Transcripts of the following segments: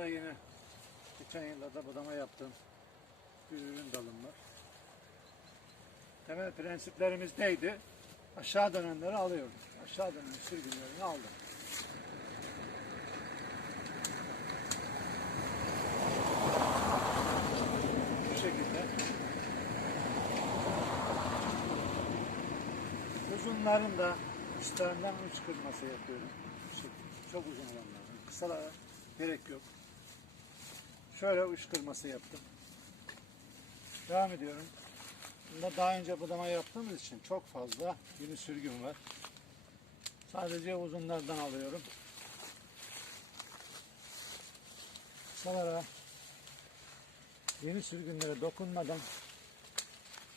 Burada yine geçen yıllarda budama yaptığım bir ürün dalım var. Temel prensiplerimiz neydi? Aşağı dönenleri alıyorduk. Aşağı dönen sürgünlerini aldım. Bu şekilde. Uzunların da üstlerinden uç kırması yapıyorum. Çok uzun olanlardan. Kısalara gerek yok. Şöyle uç kırması yaptım. Devam ediyorum. Bunda daha önce budama yaptığımız için çok fazla yeni sürgün var. Sadece uzunlardan alıyorum. Kısalara yeni sürgünlere dokunmadan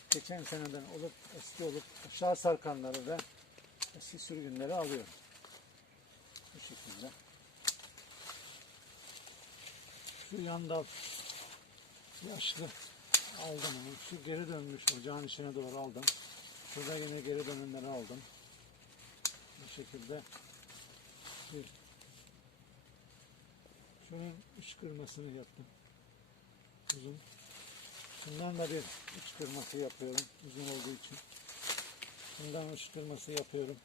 geçen seneden olup eski olup aşağı sarkanları ve eski sürgünleri alıyorum. Bu şekilde. Şu yanda yaşlı aldım onu. Şu geri dönmüş ocağın içine doğru aldım. Şurada yine geri dönenleri aldım. Bu şekilde bir şunun üç kırmasını yaptım. Uzun. Şundan da bir üç kırması yapıyorum. Uzun olduğu için. Şundan üç kırması yapıyorum.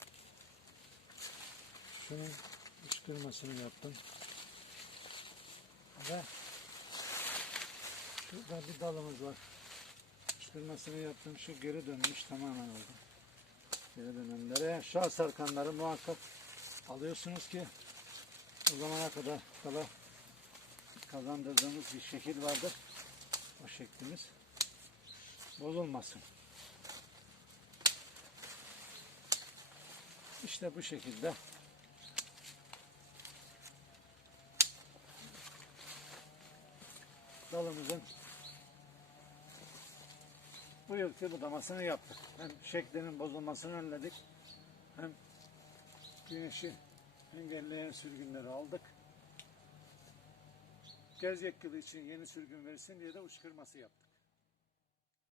Şunun üç kırmasını yaptım. Ve şurada bir dalımız var. Üç kırmasını yaptım. Şu geri dönmüş tamamen oldu. Geri dönenlere aşağı sarkanları muhakkak alıyorsunuz ki o zamana kadar kala kazandırdığımız bir şekil vardır. O şeklimiz bozulmasın. İşte bu şekilde dalımızın bu yılki budamasını yaptık. Hem şeklinin bozulmasını önledik. Hem güneşi engelleyen sürgünleri aldık. Gelecek yıl için yeni sürgün versin diye de uçkırması yaptık.